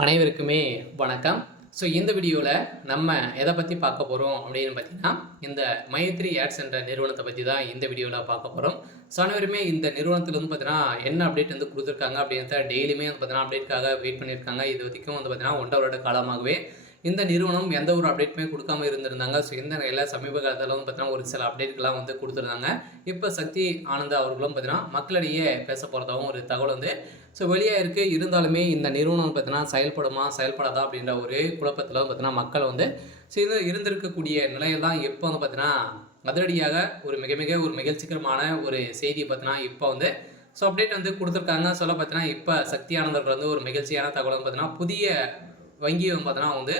அனைவருக்குமே வணக்கம். ஸோ இந்த வீடியோவில் நம்ம எதை பற்றி பார்க்க போகிறோம் அப்படின்னு பார்த்தீங்கன்னா, இந்த மைத்ரி ஆட்ஸ் என்ற நிறுவனத்தை பற்றி தான் இந்த வீடியோவில் பார்க்க போகிறோம். ஸோ அனைவருமே இந்த நிறுவனத்தில் வந்து பார்த்தீங்கன்னா என்ன அப்டேட் வந்து கொடுத்துருக்காங்க அப்படின்றத டெய்லியுமே வந்து பார்த்தீங்கன்னா அப்டேட்காக வெயிட் பண்ணியிருக்காங்க. இது வரைக்கும் வந்து பார்த்தீங்கன்னா 1.5 வருட காலமாகவே இந்த நிறுவனம் எந்த ஒரு அப்டேட்டுமே கொடுக்காம இருந்திருந்தாங்க. ஸோ இந்த நிலையில் சமீப காலத்தில் வந்து பார்த்தீங்கன்னா ஒரு சில அப்டேட்கள்லாம் வந்து கொடுத்துருந்தாங்க. இப்போ சக்தி ஆனந்தா அவர்களும் பார்த்தீங்கன்னா மக்களிடையே பேச போகிறதாகவும் ஒரு தகவல் வந்து வெளியே இருக்குது. இருந்தாலுமே இந்த நிறுவனம் பார்த்தீங்கன்னா செயல்படுமா செயல்படாதா அப்படின்ற ஒரு குழப்பத்தில் வந்து பார்த்தீங்கன்னா மக்கள் வந்து இது இருந்திருக்கக்கூடிய நிலையில் தான் இப்போ வந்து பார்த்தீங்கன்னா அதிரடியாக ஒரு ஒரு மகிழ்ச்சிகரமான ஒரு செய்தியை பார்த்தீங்கன்னா இப்போ வந்து அப்டேட் வந்து கொடுத்துருக்காங்க. பார்த்தீங்கன்னா இப்போ சக்தி ஆனந்தர்கள் வந்து ஒரு மகிழ்ச்சியான தகவல் வந்து பார்த்தீங்கன்னா புதிய வங்கி வந்து பார்த்தீங்கன்னா வந்து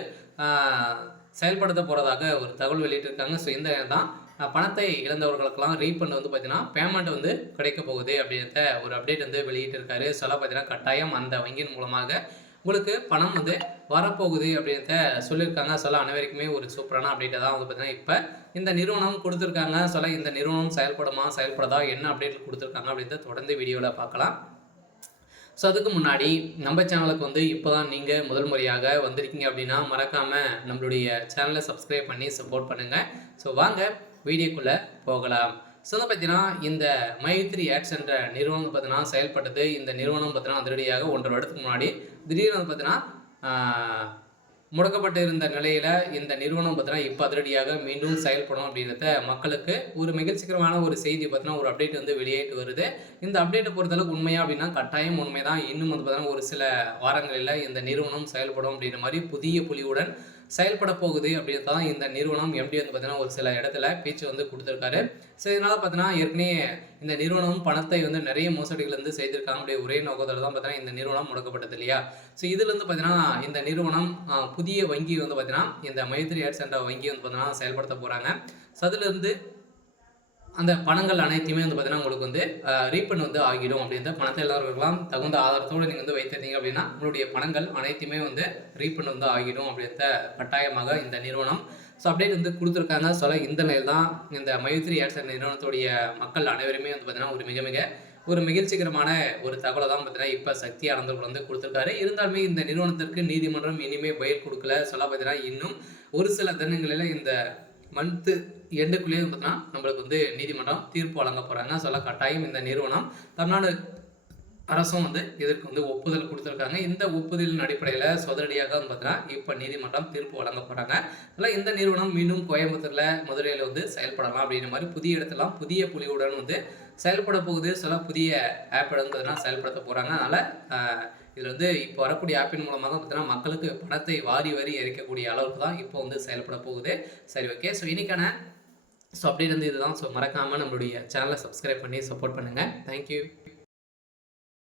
செயல்படுத்த போகிறதாக ஒரு தகவல் வெளியிட்டிருக்காங்க. இந்த தான் பணத்தை இழந்தவர்களுக்கெல்லாம் ரீஃபண்ட் வந்து பார்த்தீங்கன்னா பேமெண்ட் வந்து கிடைக்க போகுது அப்படின்றத ஒரு அப்டேட் வந்து வெளியிட்டிருக்காரு. பார்த்தீங்கன்னா கட்டாயம் அந்த வங்கியின் மூலமாக உங்களுக்கு பணம் வந்து வரப்போகுது அப்படின்றத சொல்லியிருக்காங்க. அனைவருக்குமே ஒரு சூப்பரான அப்டேட்டை தான் வந்து பார்த்தீங்கன்னா இப்போ இந்த நிறுவனம் கொடுத்துருக்காங்க. இந்த நிறுவனம் செயல்படுமா செயல்படாதா என்ன அப்டேட் கொடுத்துருக்காங்க அப்படின்றத தொடர்ந்து வீடியோவில் பார்க்கலாம். அதுக்கு முன்னாடி நம்ம சேனலுக்கு வந்து இப்போ தான் நீங்கள் முதல் முறையாக வந்திருக்கீங்க அப்படின்னா மறக்காமல் நம்மளுடைய சேனலை சப்ஸ்கிரைப் பண்ணி சப்போர்ட் பண்ணுங்கள். வாங்க வீடியோக்குள்ளே போகலாம். வந்து பார்த்தீங்கன்னா இந்த மைத்ரி ஆட்ஸ் என்ற நிறுவனம் பார்த்தீங்கன்னா செயல்பட்டது. இந்த நிறுவனம் பார்த்தீங்கன்னா அதிரடியாக 1.5 வருடத்துக்கு முன்னாடி திடீர்னு வந்து பார்த்தீங்கன்னா முடக்கப்பட்டு இருந்த நிலையில் இந்த நிறுவனம் பார்த்தீங்கன்னா இப்போ அதிரடியாக மீண்டும் செயல்படும் அப்படின்றத மக்களுக்கு ஒரு மகிழ்ச்சிகரமான ஒரு செய்தி பார்த்தீங்கன்னா ஒரு அப்டேட் வந்து வெளியிட்டு வருது. இந்த அப்டேட்டை பொறுத்தளவுக்கு உண்மையா அப்படின்னா கட்டாயம் உண்மை தான். இன்னும் வந்து பார்த்தீங்கன்னா ஒரு சில வாரங்களில் இந்த நிறுவனம் செயல்படும் அப்படின்ற மாதிரி புதிய புலியுடன் செயல்பட போகுது அப்படின்னு தான் இந்த நிறுவனம் எம்டி வந்து பார்த்தீங்கன்னா ஒரு சில இடத்துல பேச்சு வந்து கொடுத்துருக்காரு. இதனால் பார்த்தீங்கன்னா ஏற்கனவே இந்த நிறுவனம் பணத்தை வந்து நிறைய மோசடிகள் வந்து செய்திருக்காங்க. அப்படியே ஒரே நோக்கத்தில் தான் பார்த்தீங்கன்னா இந்த நிறுவனம் முடக்கப்பட்டது இல்லையா. இதுலேருந்து பார்த்தீங்கன்னா இந்த நிறுவனம் புதிய வங்கி வந்து பார்த்தீங்கன்னா இந்த மைத்ரி ஆட்ஸ் என்ற வங்கி வந்து பார்த்தீங்கன்னா செயல்படுத்த போகிறாங்க. அதுலேருந்து அந்த பணங்கள் அனைத்தையுமே வந்து பார்த்தீங்கன்னா உங்களுக்கு வந்து ரீஃபண்ட் வந்து ஆகிடும். அப்படின்ற பணத்தை எல்லாருக்கெல்லாம் தகுந்த ஆதாரத்தோடு நீங்கள் வந்து வைத்திருந்தீங்க அப்படின்னா உங்களுடைய பணங்கள் அனைத்தையுமே வந்து ரீஃபண்ட் வந்து ஆகிடும் அப்படின்ற கட்டாயமாக இந்த நிறுவனம் அப்டேட் வந்து கொடுத்துருக்காங்க. இந்த நிலையில் தான் இந்த மைத்ரி ஆட்ஸ் நிறுவனத்துடைய மக்கள் அனைவருமே வந்து பார்த்தீங்கன்னா ஒரு மகிழ்ச்சிகரமான ஒரு தகவலை தான் பார்த்தீங்கன்னா இப்போ சக்தி ஆனந்தர்கள் வந்து கொடுத்துருக்காரு. இருந்தாலுமே இந்த நிறுவனத்திற்கு நீதிமன்றம் இனிமே பயில் கொடுக்கல. பார்த்தீங்கன்னா இன்னும் ஒரு சில தினங்களில் இந்த மந்த்து எண்டுக்குள்ளேயே பார்த்தீங்கன்னா நம்மளுக்கு வந்து நீதிமன்றம் தீர்ப்பு வழங்க போகிறாங்க. கட்டாயம் இந்த நிறுவனம் தமிழ்நாடு அரசும் வந்து இதற்கு வந்து ஒப்புதல் கொடுத்துருக்காங்க. இந்த ஒப்புதலின் அடிப்படையில் சொதரடியாக வந்து பார்த்தீங்கன்னா இப்போ நீதிமன்றம் தீர்ப்பு வழங்க போகிறாங்க. இந்த நிறுவனம் மீண்டும் கோயம்புத்தூரில் மதுரையில் வந்து செயல்படலாம் அப்படின்ற மாதிரி புதிய இடத்துலாம் புதிய புலியுடன் வந்து செயல்பட போகுது. புதிய ஆப் வந்து பார்த்தீங்கன்னா செயல்படுத்த போகிறாங்க. அதனால் இதில் வந்து இப்போ வரக்கூடிய ஆப்பின் மூலமாக பார்த்தீங்கன்னா மக்களுக்கு பணத்தை வாரி இறைக்கக்கூடிய அளவுக்கு தான் இப்போ வந்து செயல்பட போகுது. ஓகே. இன்னைக்கான அப்டேட் வந்து இதுதான். மறக்காமல் நம்மளுடைய சேனலை சப்ஸ்கிரைப் பண்ணி சப்போர்ட் பண்ணுங்கள். தேங்க்யூ.